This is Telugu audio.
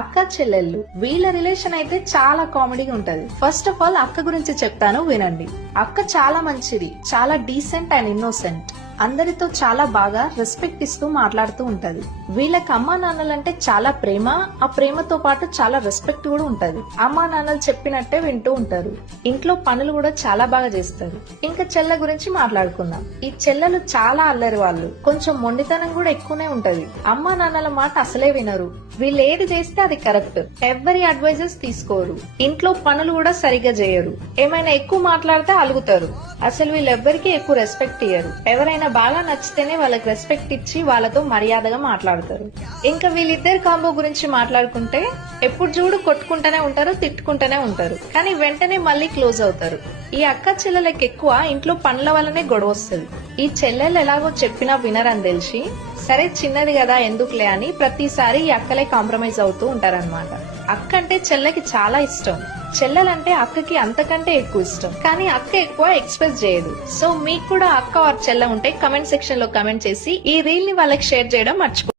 అక్క చెల్లెళ్ళు వీళ్ళ రిలేషన్ అయితే చాలా కామెడీగా ఉంటది. ఫస్ట్ ఆఫ్ ఆల్ అక్క గురించి చెప్తాను వినండి. అక్క చాలా మంచిది, చాలా డీసెంట్ అండ్ ఇన్నోసెంట్. అందరితో చాలా బాగా రెస్పెక్ట్ ఇస్తూ మాట్లాడుతూ ఉంటది. వీళ్ళకి అమ్మా నాన్నలంటే చాలా ప్రేమ, ఆ ప్రేమతో పాటు చాలా రెస్పెక్ట్ కూడా ఉంటది. అమ్మా నాన్నలు చెప్పినట్టే వింటూ ఉంటారు. ఇంట్లో పనులు కూడా చాలా బాగా చేస్తారు. ఇంకా చెల్లె గురించి మాట్లాడుకుందాం. ఈ చెల్లెలు చాలా అల్లరి వాళ్ళు, కొంచెం మొండితనం కూడా ఎక్కువనే ఉంటది. అమ్మా నాన్నల మాట అసలే వినరు. వీళ్ళు ఏది చేస్తే అది కరెక్ట్. ఎవరి అడ్వైజెస్ తీసుకోరు. ఇంట్లో పనులు కూడా సరిగ్గా చేయరు. ఏమైనా ఎక్కువ మాట్లాడితే అలుగుతారు. అసలు వీళ్ళెవ్వరికీ ఎక్కువ రెస్పెక్ట్ ఇయ్యరు. ఎవరైనా బాగా నచ్చితేనే వాళ్ళకి రెస్పెక్ట్ ఇచ్చి వాళ్ళతో మర్యాదగా మాట్లాడతారు. ఇంకా వీళ్ళిద్దరి కాంబో గురించి మాట్లాడుకుంటే ఎప్పుడు చూడు కొట్టుకుంటూనే ఉంటారు, తిట్టుకుంటూనే ఉంటారు. కానీ వెంటనే మళ్ళీ క్లోజ్ అవుతారు. ఈ అక్క చెల్లెలకి ఎక్కువ ఇంట్లో పనుల వల్లనే గొడవ వస్తుంది. ఈ చెల్లెలు ఎలాగో చెప్పినా వినరని తెలిసి సరే చిన్నది కదా ఎందుకులే అని ప్రతిసారి ఈ అక్కలే కాంప్రమైజ్ అవుతూ ఉంటారన్నమాట. అక్క అంటే చెల్లెకి చాలా ఇష్టం. చెల్లెలంటే అక్కకి అంతకంటే ఎక్కువ ఇష్టం. కానీ అక్క ఎక్కువ ఎక్స్ప్రెస్ చేయదు. సో మీకు కూడా అక్క ఆర్ చెల్లె ఉంటే కమెంట్ సెక్షన్ లో కమెంట్ చేసి ఈ రీల్ ని వాళ్ళకి షేర్ చేయడం మర్చిపో